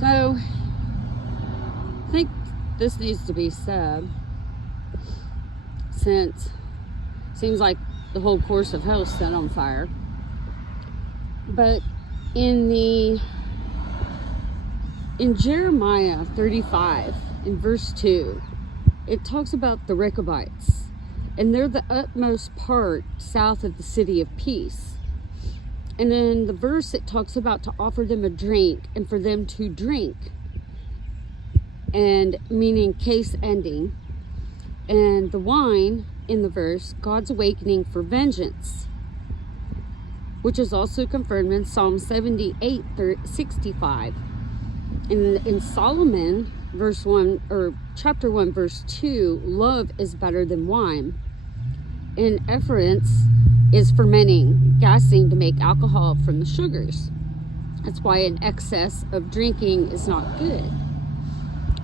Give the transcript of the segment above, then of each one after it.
So, I think this needs to be said, since it seems like the whole course of hell is set on fire. But in Jeremiah 35, in verse 2, it talks about the Rechabites, and they're the utmost part south of the city of peace. And in the verse, it talks about to offer them a drink and for them to drink, and meaning case ending. And the wine in the verse, God's awakening for vengeance, which is also confirmed in Psalm 78:65. In Solomon, verse 1, or chapter 1, verse 2, love is better than wine. In efference is fermenting, gassing to make alcohol from the sugars. That's why an excess of drinking is not good.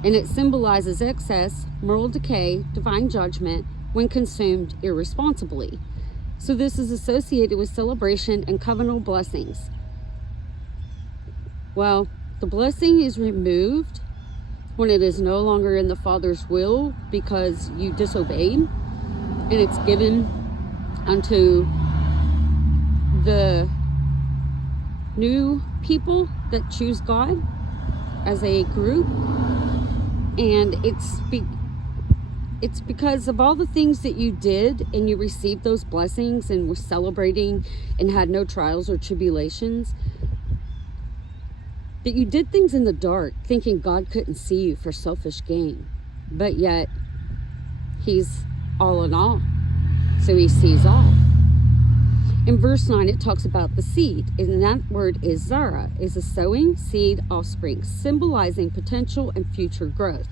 And it symbolizes excess, moral decay, divine judgment when consumed irresponsibly. So this is associated with celebration and covenantal blessings. Well, the blessing is removed when it is no longer in the Father's will because you disobeyed, and it's given unto the new people that choose God as a group. And it's because of all the things that you did, and you received those blessings and were celebrating and had no trials or tribulations, that you did things in the dark thinking God couldn't see you for selfish gain. But yet he's all in all, so he sees all. In verse 9, it talks about the seed, and that word is zara, is a sowing, seed, offspring, symbolizing potential and future growth.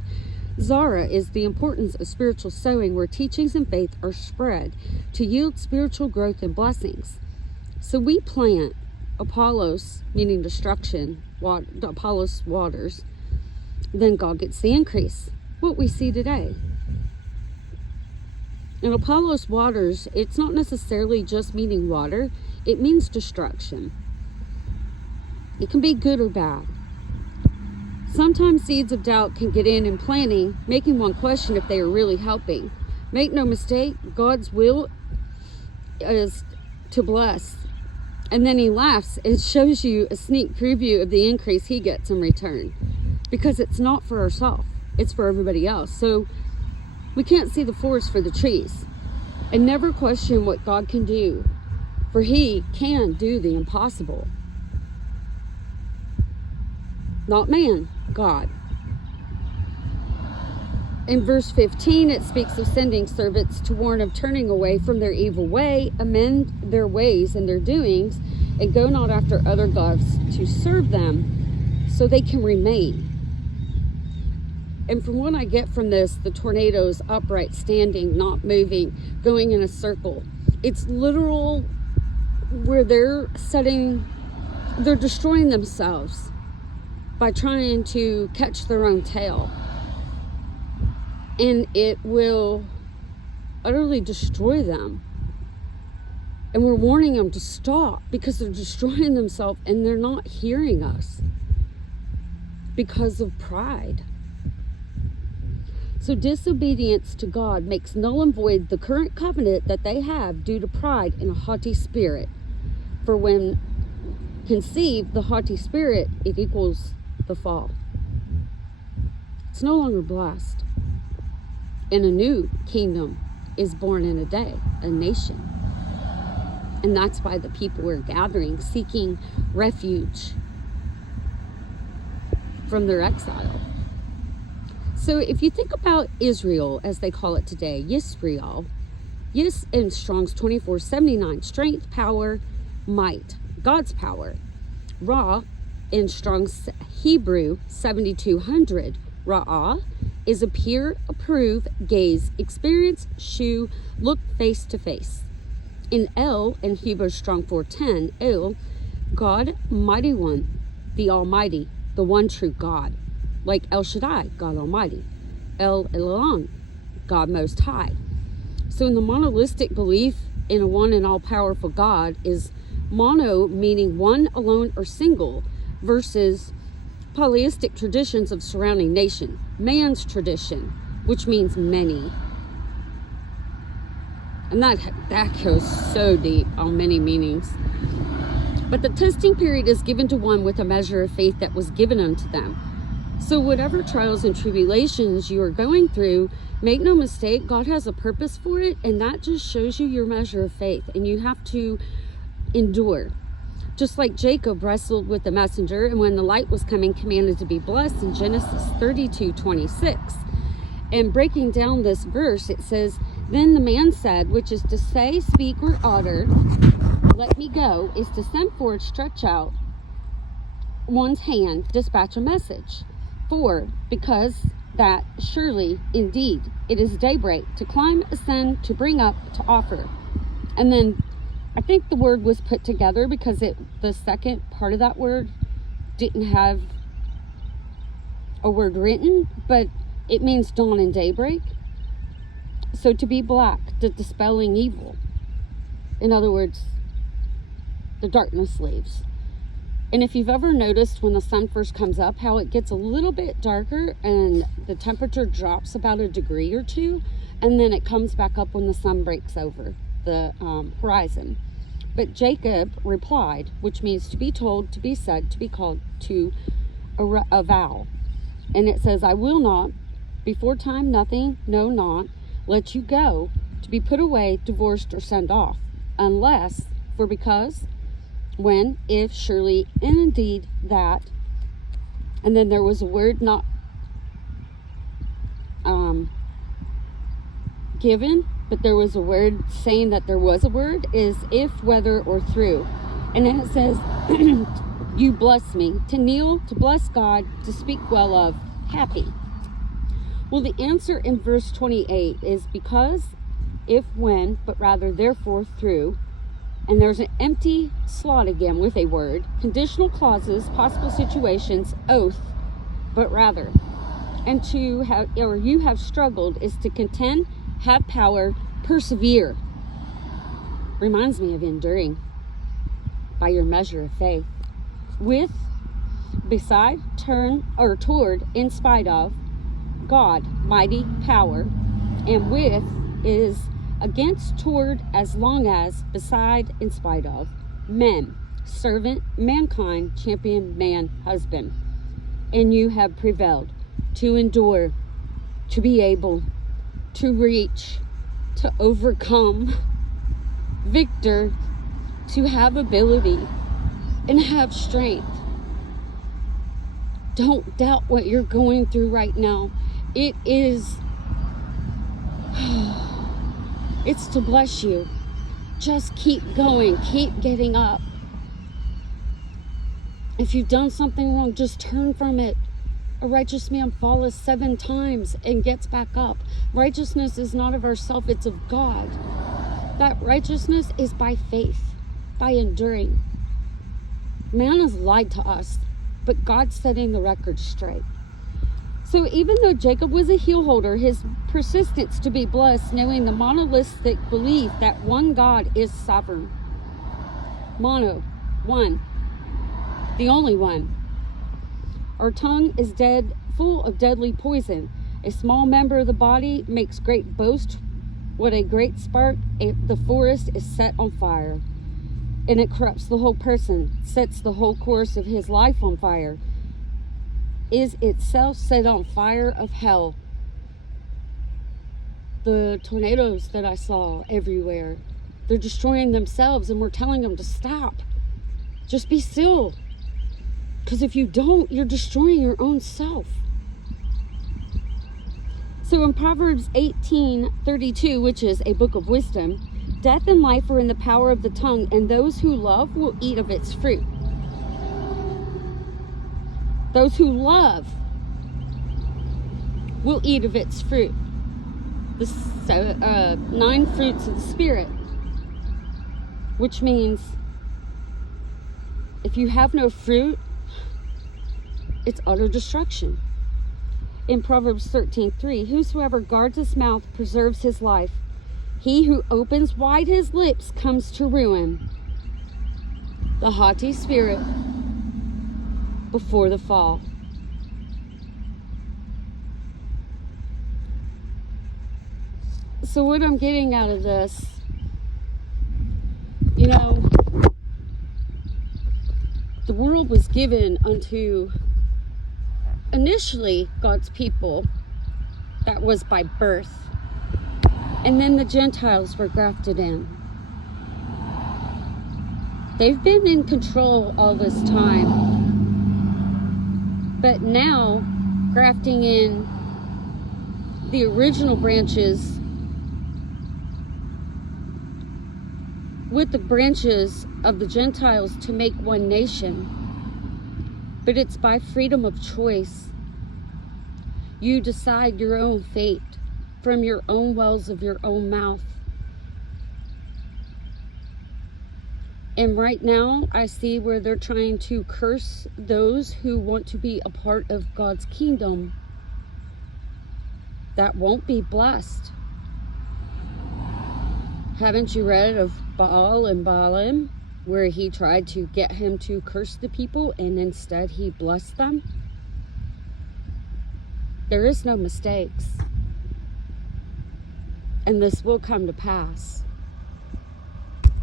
Zara is the importance of spiritual sowing, where teachings and faith are spread to yield spiritual growth and blessings. So we plant, Apollos, meaning destruction, Apollos waters, then God gets the increase, what we see today. And Apollos waters, it's not necessarily just meaning water, it means destruction. It can be good or bad. Sometimes seeds of doubt can get in planting, making one question if they are really helping. Make no mistake, God's will is to bless. And then he laughs and shows you a sneak preview of the increase he gets in return. Because it's not for ourselves, it's for everybody else. So we can't see the forest for the trees. And never question what God can do, for he can do the impossible. Not man, God. In verse 15, it speaks of sending servants to warn of turning away from their evil way, amend their ways and their doings, and go not after other gods to serve them, so they can remain. And from what I get from this, the tornadoes upright, standing, not moving, going in a circle. It's literal where they're destroying themselves by trying to catch their own tail. And it will utterly destroy them. And we're warning them to stop because they're destroying themselves and they're not hearing us because of pride. So disobedience to God makes null and void the current covenant that they have due to pride and a haughty spirit. For when conceived, the haughty spirit, it equals the fall. It's no longer blessed. And a new kingdom is born in a day, a nation. And that's why the people are gathering, seeking refuge from their exile. So if you think about Israel, as they call it today, Yisrael, Yis in Strong's 2479, strength, power, might, God's power. Ra in Strong's Hebrew 7200, Ra'ah is appear, approve, gaze, experience, shew, look face to face. In El, in Hebrew Strong 410, El, God, mighty one, the Almighty, the one true God. Like El Shaddai, God Almighty. El Elyon, God Most High. So in the monolistic belief in a one and all-powerful God is mono, meaning one, alone, or single, versus polytheistic traditions of surrounding nation, man's tradition, which means many. And that goes so deep on many meanings. But the testing period is given to one with a measure of faith that was given unto them. So whatever trials and tribulations you are going through, make no mistake, God has a purpose for it, and that just shows you your measure of faith, and you have to endure. Just like Jacob wrestled with the messenger, and when the light was coming, commanded to be blessed in Genesis 32:26. And breaking down this verse, it says, then the man said, which is to say, speak, or utter, let me go, is to send forth, stretch out one's hand, dispatch a message. For, because that surely, indeed, it is daybreak, to climb, ascend, to bring up, to offer. And then I think the word was put together because the second part of that word didn't have a word written, but it means dawn and daybreak. So to be black, the dispelling evil. In other words, the darkness leaves. And if you've ever noticed when the sun first comes up, how it gets a little bit darker and the temperature drops about a degree or two, and then it comes back up when the sun breaks over the horizon. But Jacob replied, which means to be told, to be said, to be called, to avow. And it says, I will not, before time, nothing, no, not, let you go, to be put away, divorced, or sent off, unless, for because, when, if, surely, and indeed, that. And then there was a word not given, but there was a word saying that there was a word, is if, whether, or through. And then it says, you bless me, to kneel, to bless God, to speak well of, happy. Well, the answer in verse 28 is because, if, when, but rather, therefore, through. And there's an empty slot again with a word, conditional clauses, possible situations, oath, but rather. And to have, or you have struggled, is to contend, have power, persevere. Reminds me of enduring by your measure of faith. With, beside, turn, or toward, in spite of, God, mighty power. And with is against, toward, as long as, beside, in spite of, men, servant, mankind, champion, man, husband. And you have prevailed, to endure, to be able, to reach, to overcome, victor, to have ability, and have strength. Don't doubt what you're going through right now. It is, it's to bless you. Just keep going, keep getting up. If you've done something wrong, just turn from it. A righteous man falleth 7 times and gets back up. Righteousness is not of ourselves, it's of God. That righteousness is by faith, by enduring. Man has lied to us, but God's setting the record straight. So even though Jacob was a heel holder, his persistence to be blessed, knowing the monolithic belief that one God is sovereign. Mono, one, the only one. Our tongue is full of deadly poison. A small member of the body makes great boast. What a great spark, the forest is set on fire. And it corrupts the whole person, sets the whole course of his life on fire. Is itself set on fire of hell. The tornadoes that I saw everywhere, they're destroying themselves, and we're telling them to stop. Just be still. Because if you don't, you're destroying your own self. So in Proverbs 18:32, which is a book of wisdom, death and life are in the power of the tongue, and those who love will eat of its fruit. Those who love will eat of its fruit. The 9 fruits of the Spirit. Which means if you have no fruit, it's utter destruction. In Proverbs 13:3, whosoever guards his mouth preserves his life. He who opens wide his lips comes to ruin. The haughty spirit before the fall. So what I'm getting out of this, you know, the world was given unto initially God's people. That was by birth. And then the Gentiles were grafted in. They've been in control all this time. But now, grafting in the original branches with the branches of the Gentiles to make one nation. But it's by freedom of choice. You decide your own fate from your own wells of your own mouth. And right now, I see where they're trying to curse those who want to be a part of God's kingdom that won't be blessed. Haven't you read of Baal and Balaam, where he tried to get him to curse the people and instead he blessed them? There is no mistakes. And this will come to pass.